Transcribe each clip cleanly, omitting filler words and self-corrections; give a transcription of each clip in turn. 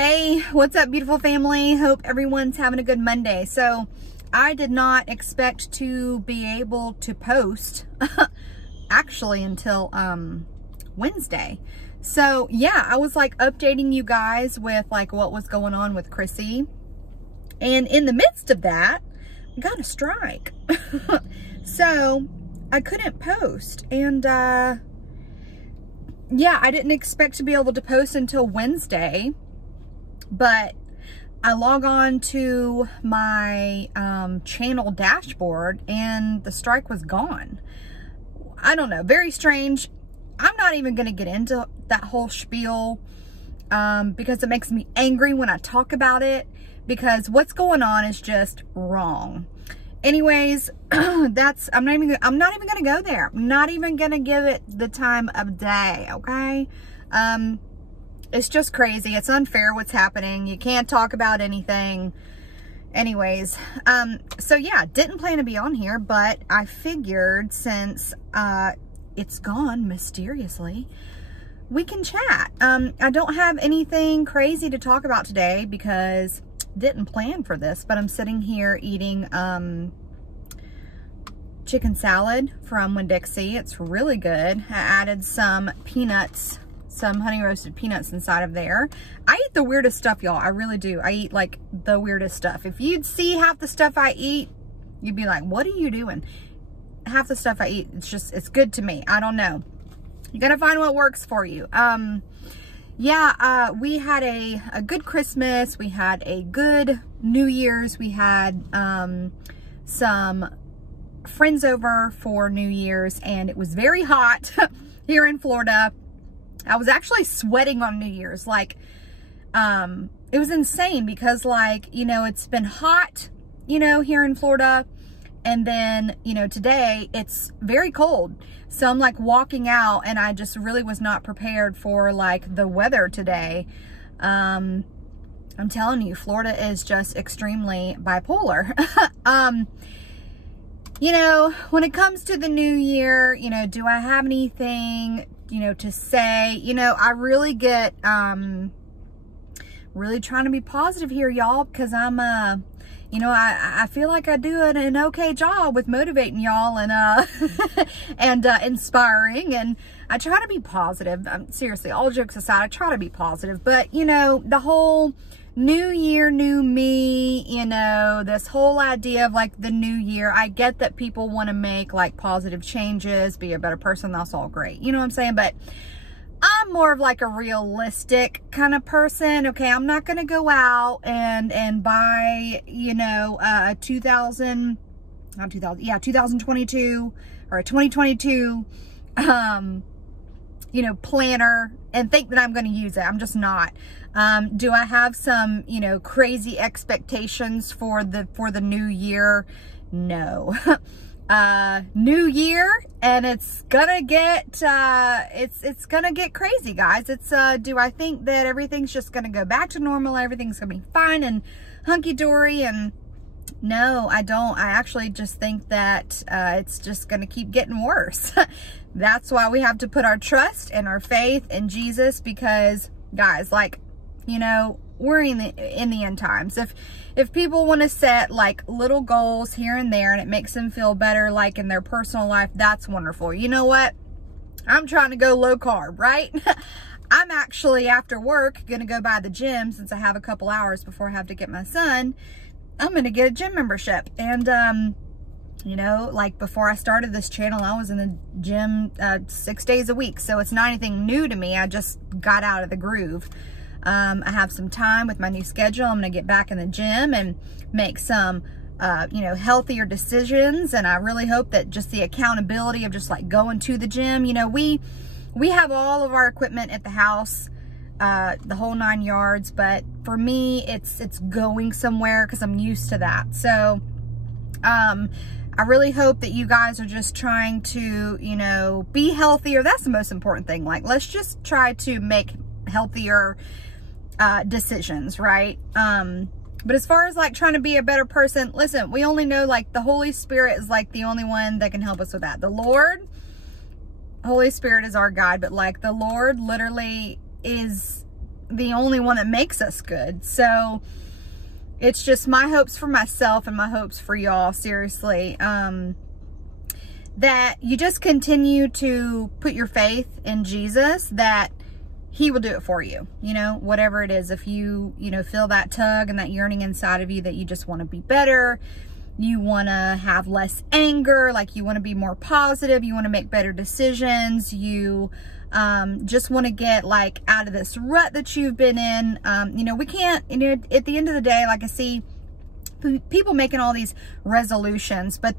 Hey, what's up, beautiful family? Hope everyone's having a good Monday. So I did not expect to be able to post actually until Wednesday. So yeah, I was like updating you guys with like what was going on with Chrissy. And in the midst of that, we got a strike. So I couldn't post. And yeah, I didn't expect to be able to post until Wednesday. But I log on to my channel dashboard and the strike was gone. I don't know, very strange. I'm not even going to get into that whole spiel because it makes me angry when I talk about it, because what's going on is just wrong. Anyways, I'm not even going to go there. I'm not even going to give it the time of day, okay? It's just crazy. It's unfair what's happening. You can't talk about anything. Anyways, so yeah, didn't plan to be on here, but I figured since it's gone mysteriously, we can chat. I don't have anything crazy to talk about today because didn't plan for this, but I'm sitting here eating chicken salad from Winn-Dixie. It's really good. I added some peanuts, some honey roasted peanuts inside of there. I eat the weirdest stuff, y'all. I really do. I eat like the weirdest stuff. If you'd see half the stuff I eat, you'd be like, what are you doing? Half the stuff I eat, it's good to me. I don't know. You gotta find what works for you. Yeah, we had a good Christmas. We had a good New Year's. We had some friends over for New Year's, and it was very hot here in Florida. I was actually sweating on New Year's. Like, it was insane because, like, you know, it's been hot, you know, here in Florida. And then, you know, today it's very cold. So I'm like walking out and I just really was not prepared for like the weather today. I'm telling you, Florida is just extremely bipolar. You know, when it comes to the new year, you know, do I have anything, you know, to say? You know, I really get, really trying to be positive here, y'all, because I'm, you know, I feel like I do an okay job with motivating y'all and, and, inspiring, and I try to be positive. Seriously, all jokes aside, I try to be positive, but, you know, the whole new year, new me, you know, this whole idea of like the new year, I get that people want to make like positive changes, be a better person. That's all great. You know what I'm saying? But I'm more of like a realistic kind of person. Okay, I'm not going to go out and buy, you know, a 2022 or a 2022, you know, planner and think that I'm going to use it. I'm just not. Do I have some, you know, crazy expectations for the new year? No. New year, and it's gonna get it's gonna get crazy, guys. It's do I think that everything's just gonna go back to normal, everything's gonna be fine and hunky-dory? And no, I don't. I actually just think that it's just gonna keep getting worse. That's why we have to put our trust and our faith in Jesus, because guys, like, you know, we're in the end times. If people want to set like little goals here and there and it makes them feel better, like in their personal life, that's wonderful. You know what? I'm trying to go low carb, right? I'm actually, after work, going to go by the gym, since I have a couple hours before I have to get my son. I'm going to get a gym membership. And, you know, like before I started this channel, I was in the gym 6 days a week. So it's not anything new to me. I just got out of the groove. I have some time with my new schedule. I'm going to get back in the gym and make some, you know, healthier decisions. And I really hope that just the accountability of just like going to the gym, you know, we have all of our equipment at the house, the whole 9 yards. But for me, it's going somewhere because I'm used to that. So, I really hope that you guys are just trying to, you know, be healthier. That's the most important thing. Like, let's just try to make healthier decisions, right? But as far as like trying to be a better person, listen, we only know like the Holy Spirit is like the only one that can help us with that. The Lord, Holy Spirit is our guide, but like the Lord literally is the only one that makes us good. So it's just my hopes for myself and my hopes for y'all, seriously, that you just continue to put your faith in Jesus, that he will do it for you, you know, whatever it is. If you, you know, feel that tug and that yearning inside of you that you just want to be better, you want to have less anger, like you want to be more positive, you want to make better decisions, you just want to get like out of this rut that you've been in. You know, we can't, you know, at the end of the day, like I see people making all these resolutions, but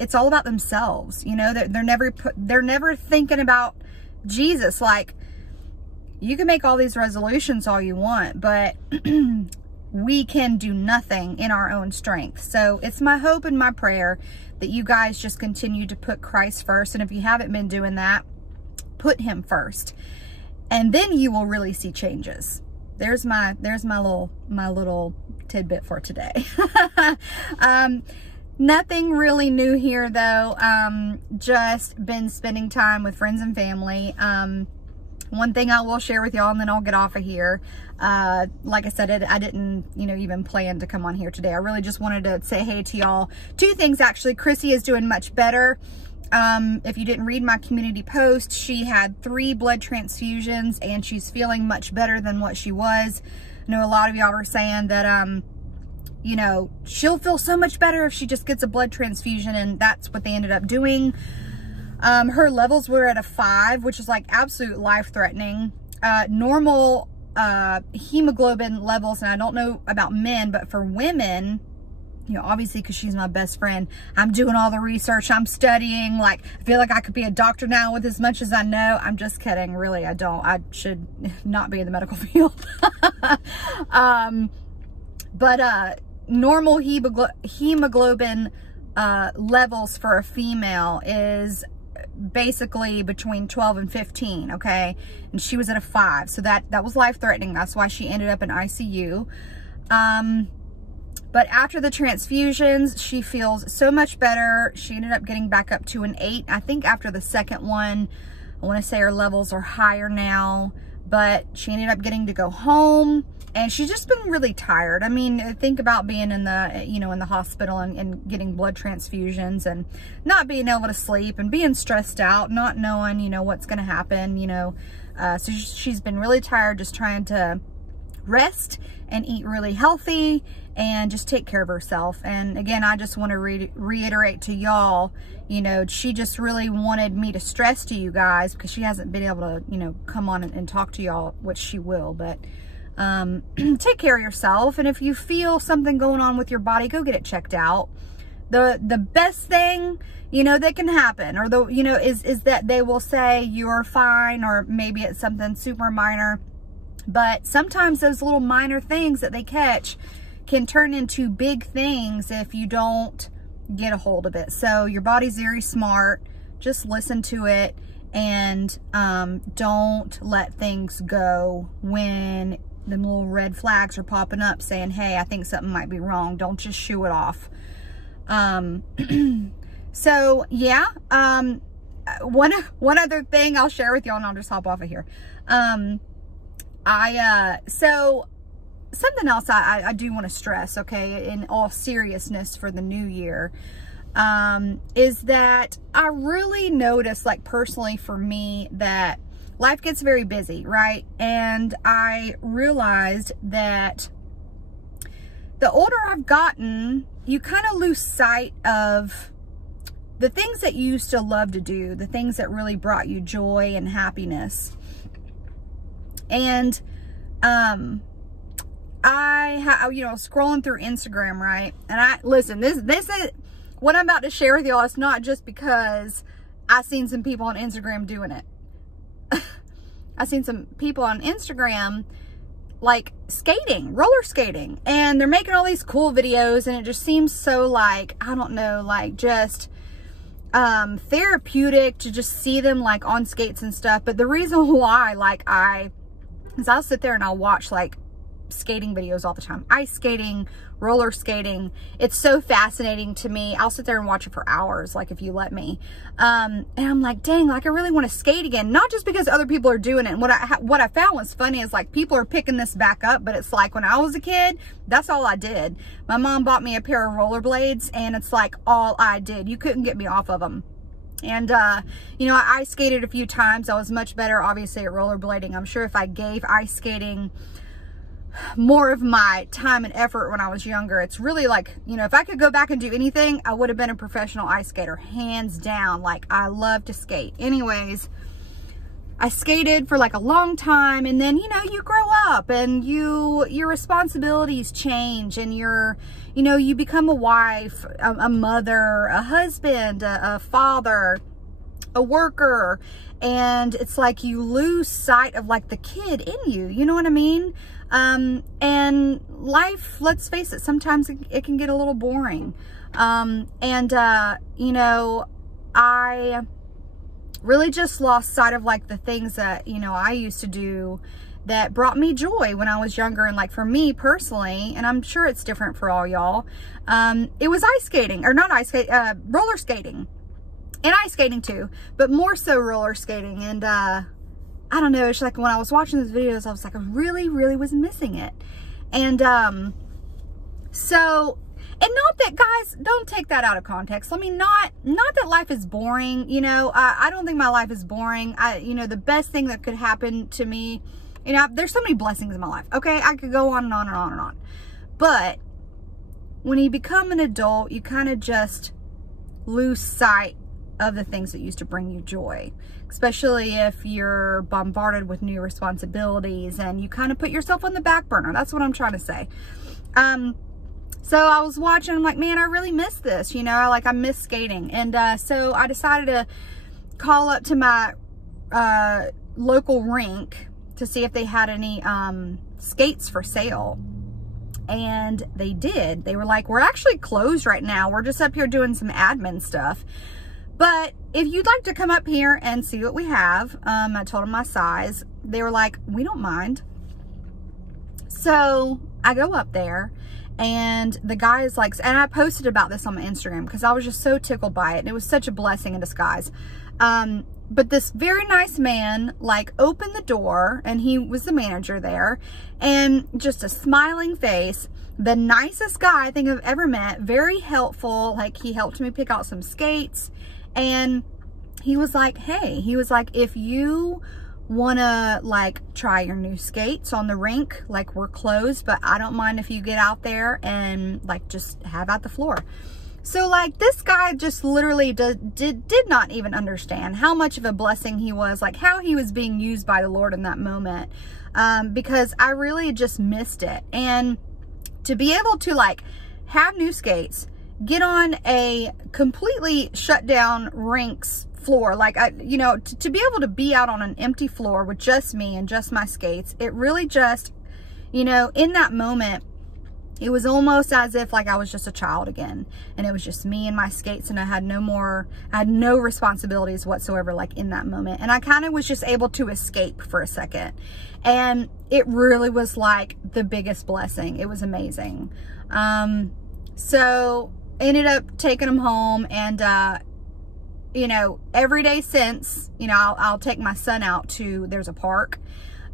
it's all about themselves. You know, they're never thinking about Jesus. Like, you can make all these resolutions all you want, but we can do nothing in our own strength. So it's my hope and my prayer that you guys just continue to put Christ first. And if you haven't been doing that, put him first, and then you will really see changes. There's my little tidbit for today. Nothing really new here though. Just been spending time with friends and family. One thing I will share with y'all, and then I'll get off of here. Like I said, I didn't, you know, even plan to come on here today. I really just wanted to say hey to y'all. Two things, actually. Chrissy is doing much better. If you didn't read my community post, she had 3 blood transfusions and she's feeling much better than what she was. I know a lot of y'all were saying that, you know, she'll feel so much better if she just gets a blood transfusion, and that's what they ended up doing. Her levels were at a 5, which is like absolute life-threatening. Normal hemoglobin levels, and I don't know about men, but for women, you know, obviously because she's my best friend, I'm doing all the research, I'm studying, like, I feel like I could be a doctor now with as much as I know. I'm just kidding, really, I don't. I should not be in the medical field. But normal hemoglobin levels for a female is basically between 12 and 15, okay? And she was at a 5, so that was life-threatening. That's why she ended up in ICU. But after the transfusions, she feels so much better. She ended up getting back up to an 8. I think after the second one, I want to say her levels are higher now, but she ended up getting to go home, and she's just been really tired. I mean, think about being in the, you know, in the hospital and getting blood transfusions and not being able to sleep and being stressed out, not knowing, you know, what's going to happen, you know. So she's been really tired, just trying to rest and eat really healthy and just take care of herself. And again, I just want to reiterate to y'all, you know, she just really wanted me to stress to you guys, because she hasn't been able to, you know, come on and talk to y'all, which she will, but take care of yourself. And if you feel something going on with your body, go get it checked out. The best thing, you know, that can happen, or the, you know, is that they will say you're fine, or maybe it's something super minor. But sometimes those little minor things that they catch can turn into big things if you don't get a hold of it. So your body's very smart. Just listen to it, and don't let things go when the little red flags are popping up saying, hey, I think something might be wrong. Don't just shoo it off. So yeah, one other thing I'll share with y'all, and I'll just hop off of here. So something else I do want to stress, okay, in all seriousness for the new year, is that I really noticed, like personally for me, that life gets very busy, right? And I realized that the older I've gotten, you kind of lose sight of the things that you used to love to do, the things that really brought you joy and happiness. And you know, scrolling through Instagram, right? And listen, this is what I'm about to share with y'all. It's not just because I seen some people on Instagram doing it. I seen some people on Instagram like skating, roller skating, and they're making all these cool videos, and it just seems so, like, I don't know, like just therapeutic to just see them like on skates and stuff. But the reason why, like, is I'll sit there and I'll watch like skating videos all the time. Ice skating, roller skating. It's so fascinating to me. I'll sit there and watch it for hours, like if you let me. And I'm like, dang, like I really want to skate again. Not just because other people are doing it. And what I found was funny is like people are picking this back up, but it's like when I was a kid, that's all I did. My mom bought me a pair of rollerblades and it's like all I did. You couldn't get me off of them. And, you know, I ice skated a few times. I was much better, obviously, at rollerblading. I'm sure if I gave ice skating more of my time and effort when I was younger, it's really like, you know, if I could go back and do anything, I would have been a professional ice skater, hands down. Like, I love to skate. Anyways, I skated for like a long time, and then, you know, you grow up and your responsibilities change, and you know, you become a wife, a mother, a husband, a father, a worker, and it's like you lose sight of like the kid in you, you know what I mean? And life, let's face it, sometimes it can get a little boring. You know, I really just lost sight of like the things that, you know, I used to do that brought me joy when I was younger. And like for me personally, and I'm sure it's different for all y'all, it was ice skating, or not ice skate, roller skating, and ice skating too, but more so roller skating. And I don't know, it's like when I was watching those videos, I was like, I really was missing it. And so, and not that, guys, don't take that out of context. I mean, not that life is boring, you know. I don't think my life is boring. You know, the best thing that could happen to me, you know, there's so many blessings in my life, okay? I could go on and on and on and on. But when you become an adult, you kind of just lose sight of the things that used to bring you joy, especially if you're bombarded with new responsibilities and you kind of put yourself on the back burner. That's what I'm trying to say. So I was watching, I'm like, man, I really miss this, you know, like I miss skating. And so I decided to call up to my local rink to see if they had any skates for sale. And they did. They were like, we're actually closed right now. We're just up here doing some admin stuff. But if you'd like to come up here and see what we have, I told them my size. They were like, we don't mind. So I go up there, and the guy is like, and I posted about this on my Instagram because I was just so tickled by it. And it was such a blessing in disguise. But this very nice man, like, opened the door, and he was the manager there, and just a smiling face, the nicest guy I think I've ever met, very helpful. Like, he helped me pick out some skates, and he was like, hey, he was like, if you want to, like, try your new skates on the rink, like, we're closed, but I don't mind if you get out there and, like, just have at the floor. So, like, this guy just literally did not even understand how much of a blessing he was, like how he was being used by the Lord in that moment, because I really just missed it. And to be able to, like, have new skates, get on a completely shut down rink's floor, like, you know, to be able to be out on an empty floor with just me and just my skates, it really just, you know, in that moment, it was almost as if like I was just a child again, and it was just me and my skates, and I had no responsibilities whatsoever, like, in that moment. And I kind of was just able to escape for a second, and it really was like the biggest blessing. It was amazing. So ended up taking them home, and you know, every day since, you know, I'll take my son out to, there's a park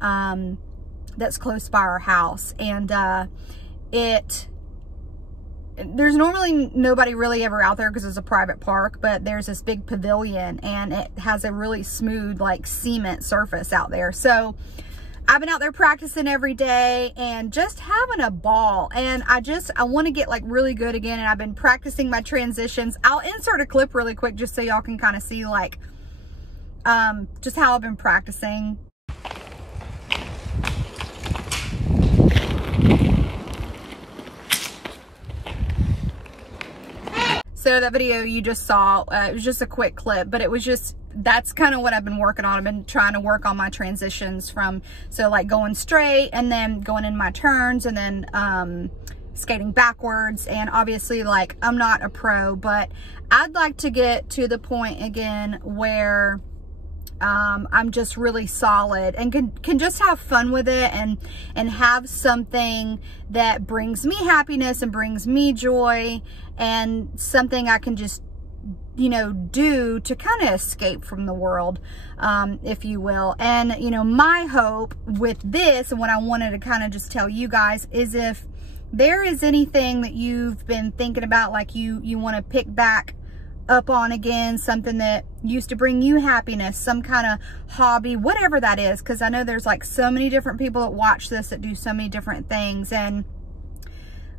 that's close by our house, and there's normally nobody really ever out there because it's a private park, but there's this big pavilion, and it has a really smooth, like, cement surface out there. So I've been out there practicing every day and just having a ball. And I want to get, like, really good again. And I've been practicing my transitions. I'll insert a clip really quick just so y'all can kind of see, like, just how I've been practicing. So that video you just saw, it was just a quick clip, but it was just, that's kind of what I've been working on. I've been trying to work on my transitions from, so like going straight and then going in my turns and then skating backwards. And obviously, like, I'm not a pro, but I'd like to get to the point again where I'm just really solid and can just have fun with it and have something that brings me happiness and brings me joy, and something I can just, you know, do to kind of escape from the world, if you will. And, you know, my hope with this, and what I wanted to kind of just tell you guys, is if there is anything that you've been thinking about, like you want to pick back up on again, something that used to bring you happiness, some kind of hobby, whatever that is, because I know there's like so many different people that watch this that do so many different things, and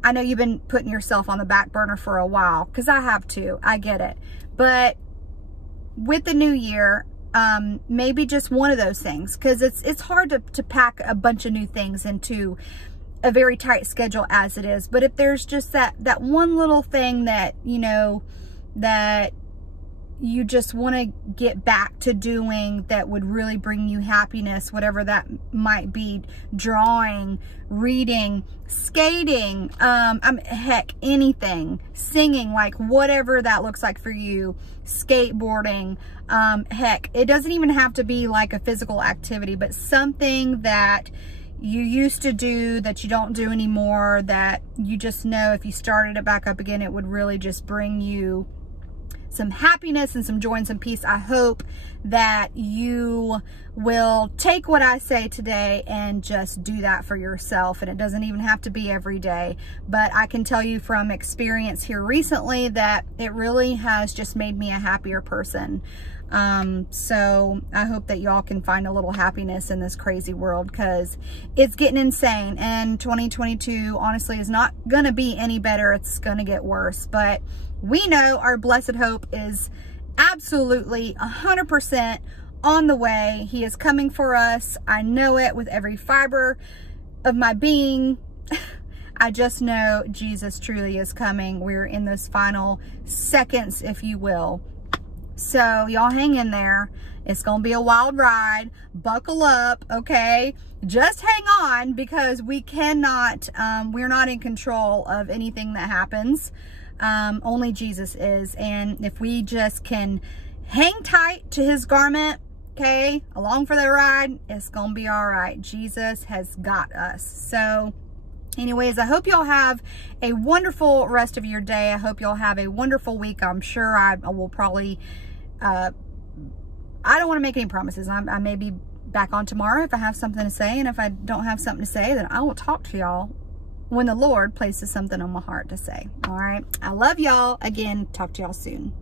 I know you've been putting yourself on the back burner for a while, because I have too. I get it. But with the new year, maybe just one of those things, because it's hard to pack a bunch of new things into a very tight schedule as it is. But if there's just that one little thing that, you know, that you just want to get back to doing, that would really bring you happiness, whatever that might be, drawing, reading, skating, heck, anything, singing, like whatever that looks like for you, skateboarding, heck, it doesn't even have to be like a physical activity, but something that you used to do that you don't do anymore, that you just know if you started it back up again, it would really just bring you some happiness and some joy and some peace. I hope that you will take what I say today and just do that for yourself. And it doesn't even have to be every day, but I can tell you from experience here recently that it really has just made me a happier person. So I hope that y'all can find a little happiness in this crazy world, because it's getting insane, and 2022 honestly is not gonna be any better. It's gonna get worse, but we know our blessed hope is absolutely 100% on the way. He is coming for us. I know it with every fiber of my being. I just know Jesus truly is coming. We're in those final seconds, if you will. So y'all hang in there. It's going to be a wild ride. Buckle up, okay? Just hang on, because we cannot, we're not in control of anything that happens. Only Jesus is. And if we just can hang tight to his garment, okay, along for the ride, it's going to be all right. Jesus has got us. So anyways, I hope y'all have a wonderful rest of your day. I hope y'all have a wonderful week. I'm sure I will probably, I don't want to make any promises. I may be back on tomorrow if I have something to say. And if I don't have something to say, then I will talk to y'all when the Lord places something on my heart to say. All right. I love y'all. Again, talk to y'all soon.